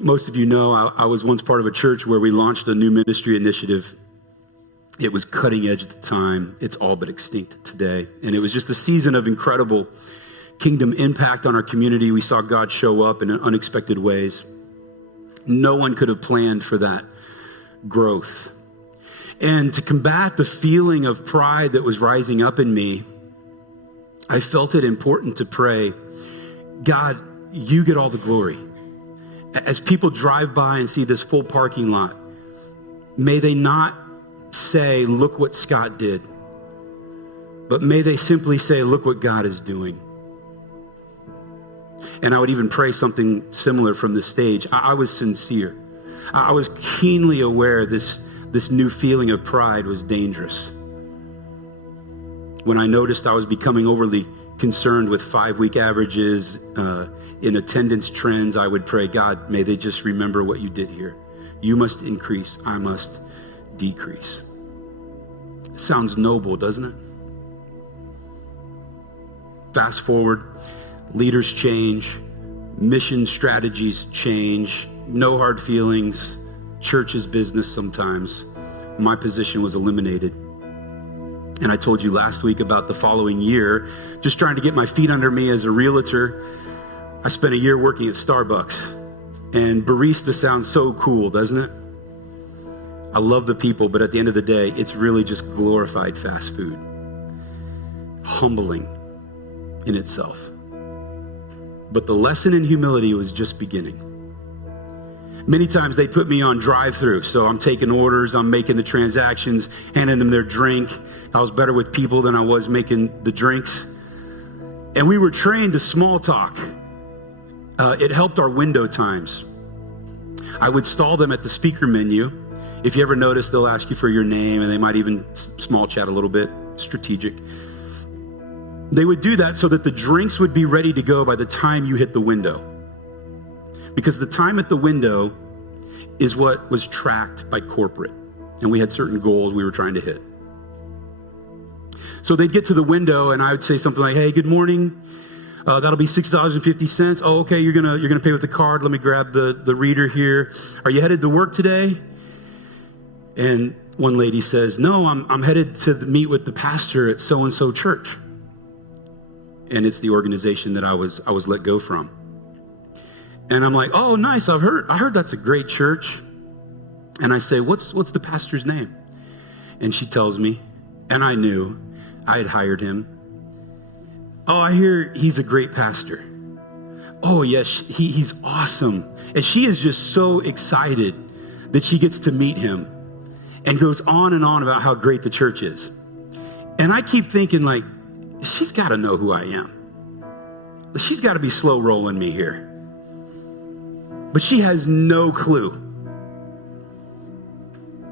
Most of you know I was once part of a church where we launched a new ministry initiative. It was cutting edge at the time. It's all but extinct today. And it was just a season of incredible kingdom impact on our community. We saw God show up in unexpected ways. No one could have planned for that growth. And to combat the feeling of pride that was rising up in me, I felt it important to pray, God, you get all the glory. As people drive by and see this full parking lot, may they not say, look what Scott did, but may they simply say, look what God is doing. And I would even pray something similar from the stage. I was sincere. I was keenly aware this new feeling of pride was dangerous. When I noticed I was becoming overly concerned with 5-week averages, in attendance trends, I would pray, God, may they just remember what you did here. You must increase, I must decrease. It sounds noble, doesn't it? Fast forward, leaders change, mission strategies change, no hard feelings, church is business sometimes. My position was eliminated. And I told you last week about the following year, just trying to get my feet under me as a realtor. I spent a year working at Starbucks. And barista sounds so cool, doesn't it? I love the people, but at the end of the day, it's really just glorified fast food. Humbling in itself. But the lesson in humility was just beginning. Many times they put me on drive-through, so I'm taking orders, I'm making the transactions, handing them their drink. I was better with people than I was making the drinks. And we were trained to small talk. It helped our window times. I would stall them at the speaker menu. If you ever notice, they'll ask you for your name, and they might even small chat a little bit, strategic. They would do that so that the drinks would be ready to go by the time you hit the window. Because the time at the window is what was tracked by corporate. And we had certain goals we were trying to hit. So they'd get to the window and I would say something like, hey, good morning. That'll be $6.50. Oh, okay, you're gonna pay with the card. Let me grab the reader here. Are you headed to work today? And one lady says, no, I'm headed to meet with the pastor at so-and-so church. And it's the organization that I was let go from. And I'm like, oh, nice. I heard that's a great church. And I say, what's the pastor's name? And she tells me, and I knew I had hired him. Oh, I hear he's a great pastor. Oh, yes, he's awesome. And she is just so excited that she gets to meet him and goes on and on about how great the church is. And I keep thinking, like, she's got to know who I am. She's got to be slow rolling me here. But she has no clue.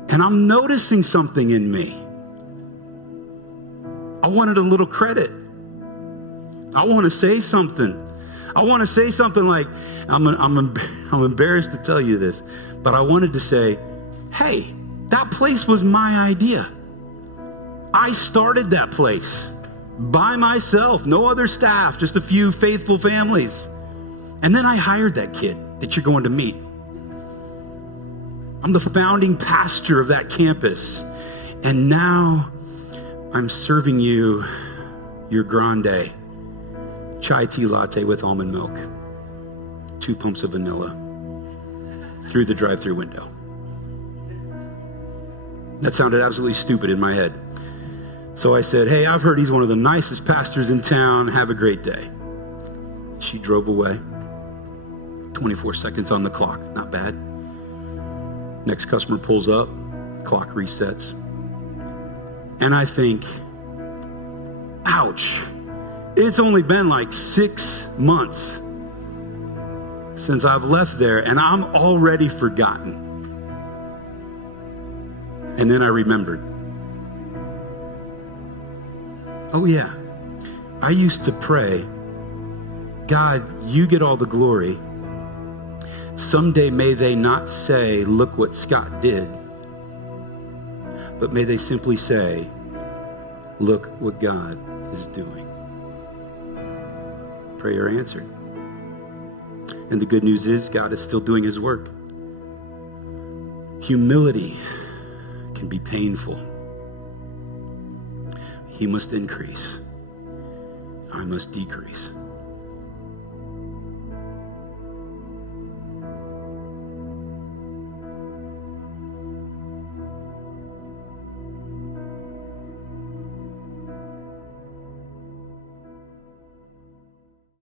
And I'm noticing something in me. I wanted a little credit. I want to say something. I want to say something like, I'm embarrassed to tell you this, but I wanted to say, hey, that place was my idea. I started that place by myself, no other staff, just a few faithful families. And then I hired that kid that you're going to meet. I'm the founding pastor of that campus. And now I'm serving you your grande chai tea latte with almond milk, 2 pumps of vanilla through the drive-through window. That sounded absolutely stupid in my head. So I said, hey, I've heard he's one of the nicest pastors in town. Have a great day. She drove away. 24 seconds on the clock, not bad. Next customer pulls up, clock resets. And I think, ouch, it's only been like 6 months since I've left there and I'm already forgotten. And then I remembered, oh yeah, I used to pray, God, you get all the glory. Someday may they not say, look what Scott did, but may they simply say, look what God is doing. Prayer answered. And the good news is God is still doing his work. Humility can be painful. He must increase. I must decrease.